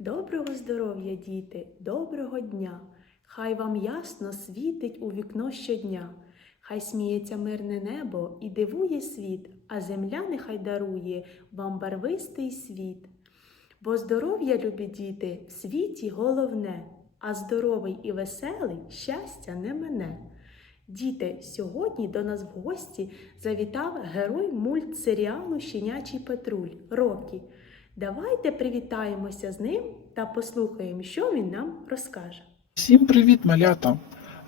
Доброго здоров'я, діти, доброго дня! Хай вам ясно світить у вікно щодня, хай сміється мирне небо і дивує світ, а земля нехай дарує вам барвистий світ. Бо здоров'я, любі діти, в світі головне, а здоровий і веселий щастя не мене. Діти, сьогодні до нас в гості завітав герой мультсеріалу Щенячий патруль Рокі. Давайте привітаємося з ним та послухаємо, що він нам розкаже. Всім привіт, малята!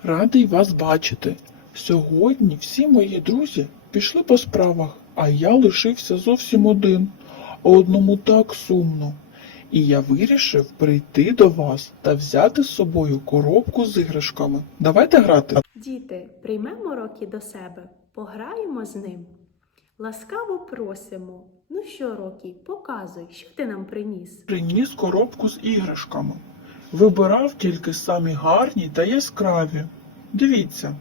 Радий вас бачити. Сьогодні всі мої друзі пішли по справах, а я лишився зовсім один. Одному так сумно. І я вирішив прийти до вас та взяти з собою коробку з іграшками. Давайте грати. Діти, приймемо Рокі до себе, пограємо з ним. Ласкаво просимо. Ну що, Рокі, показуй, що ти нам приніс. Приніс коробку з іграшками. Вибирав тільки самі гарні та яскраві. Дивіться.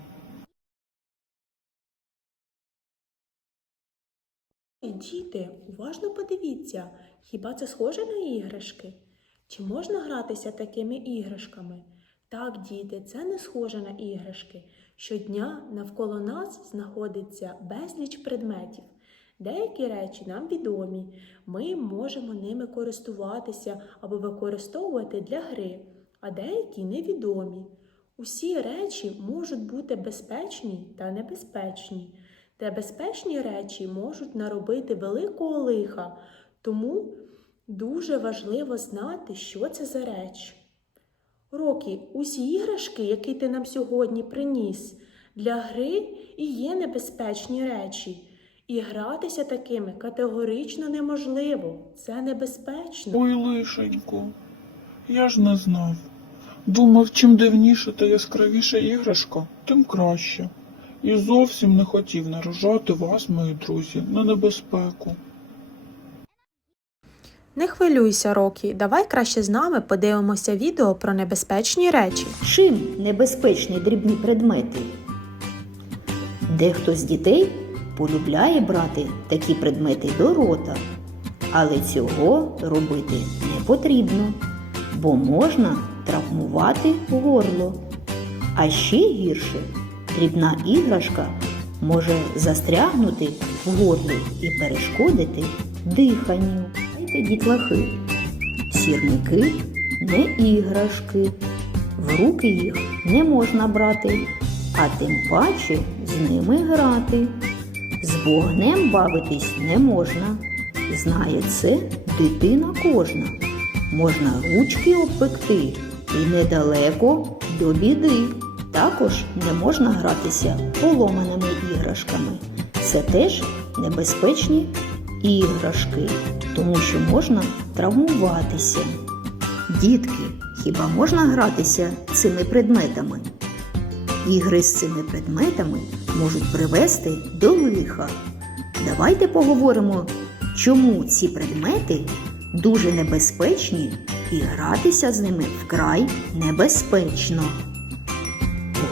Ей, Діти, уважно подивіться, хіба це схоже на іграшки? Чи можна гратися такими іграшками? Так, діти, це не схоже на іграшки. Щодня навколо нас знаходиться безліч предметів. Деякі речі нам відомі, ми можемо ними користуватися або використовувати для гри, а деякі невідомі. Усі речі можуть бути безпечні та небезпечні. Та безпечні речі можуть наробити великого лиха, тому дуже важливо знати, що це за речі. Рокі, усі іграшки, які ти нам сьогодні приніс, для гри і є небезпечні речі. І гратися такими категорично неможливо. Це небезпечно. Ой, лишенько, я ж не знав. Думав, чим дивніша та яскравіша іграшка, тим краще. І зовсім не хотів наражати вас, мої друзі, на небезпеку. Не хвилюйся, Рокі. Давай краще з нами подивимося відео про небезпечні речі. Чим небезпечні дрібні предмети? Дехто з дітей полюбляє брати такі предмети до рота, але цього робити не потрібно, бо можна травмувати горло. А ще гірше дрібна іграшка може застрягнути в горлі і перешкодити диханню. Дітлахи. Сірники не іграшки. В руки їх не можна брати, а тим паче з ними грати. З вогнем бавитись не можна. Знає це дитина кожна. Можна ручки обпекти і недалеко до біди. Також не можна гратися поломаними іграшками. Це теж небезпечні іграшки, тому що можна травмуватися. Дітки, хіба можна гратися цими предметами? Ігри з цими предметами можуть привести до лиха. Давайте поговоримо, чому ці предмети дуже небезпечні і гратися з ними вкрай небезпечно.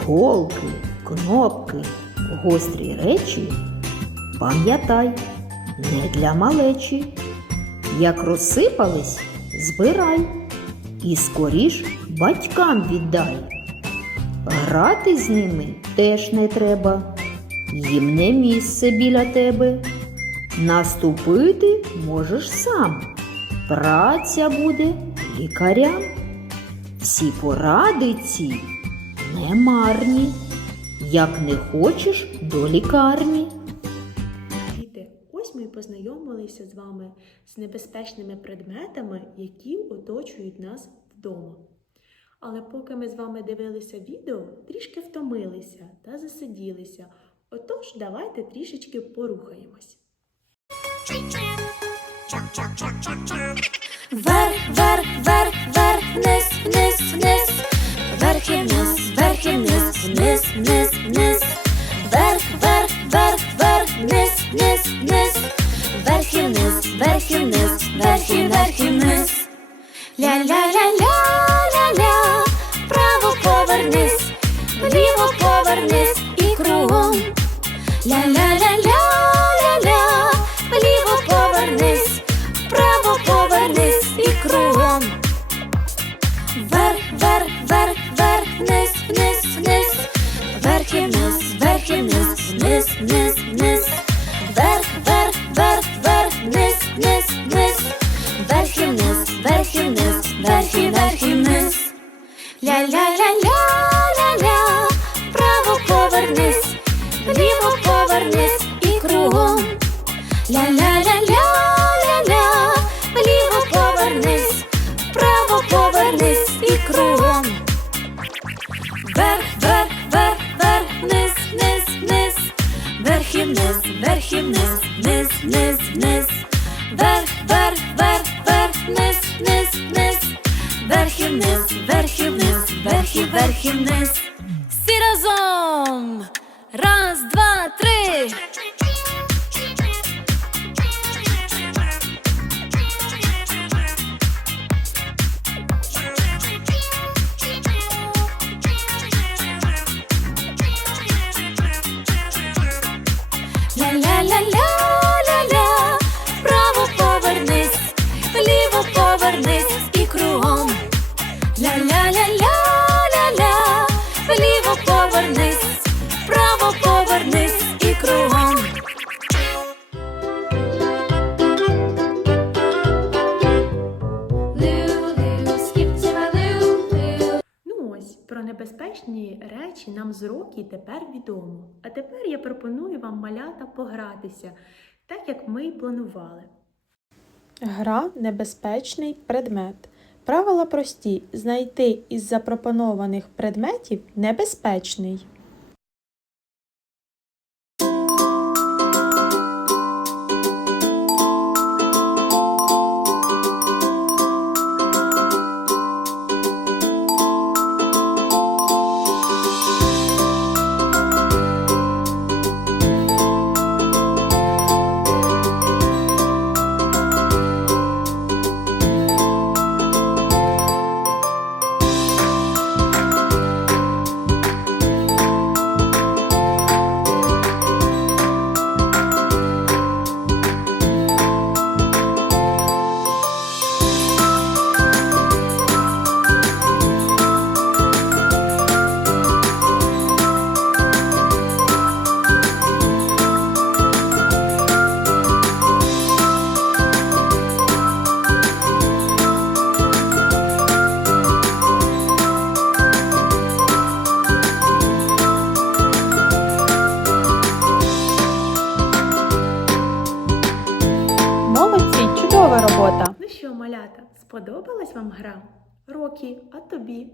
Голки, кнопки, гострі речі пам'ятай, не для малечі. Як розсипались, збирай і скоріш батькам віддай. Грати з ними теж не треба, їм не місце біля тебе. Наступити можеш сам. Праця буде лікарям. Всі поради ці не марні, як не хочеш до лікарні. Діти, ось ми познайомилися з вами з небезпечними предметами, які оточують нас вдома. Але поки ми з вами дивилися відео, трішки втомилися та засиділися. Отож, давайте трішечки порухаємось. Вверх, вверх, вверх, вверх, вниз, вниз, вниз, вверх і вниз, вверх і вниз, вверх, вверх, вверх, вверх, вниз, вниз, вниз, вверх і вниз, вверх і Вверх, вверх, вверх, вверх, вниз, вниз, вниз, вверх і вниз, вверх і вниз, вниз, вниз, вниз, вверх, вверх, вверх, вверх, вниз, вниз, вниз, вверх і вниз, вверх і вниз, вверх і вверх і вниз. Речі нам з роки тепер відомо. А тепер я пропоную вам малята погратися, так як ми й планували. Гра небезпечний предмет. Правила прості: знайти із запропонованих предметів небезпечний. Гра? Рокі, а тобі?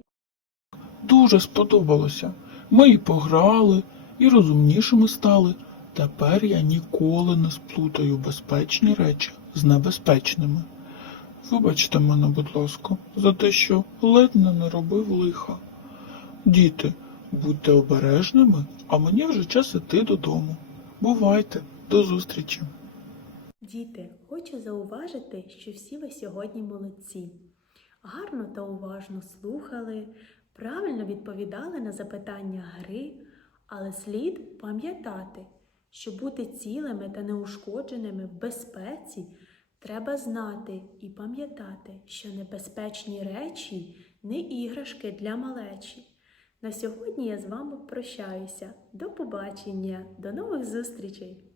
Дуже сподобалося. Ми і пограли, і розумнішими стали. Тепер я ніколи не сплутаю безпечні речі з небезпечними. Вибачте мене, будь ласка, за те, що ледь не наробив лиха. Діти, будьте обережними, а мені вже час іти додому. Бувайте, до зустрічі. Діти, хочу зауважити, що всі ви сьогодні молодці. Гарно та уважно слухали, правильно відповідали на запитання гри, але слід пам'ятати, що бути цілими та неушкодженими в безпеці треба знати і пам'ятати, що небезпечні речі не іграшки для малечі. На сьогодні я з вами прощаюся. До побачення, до нових зустрічей!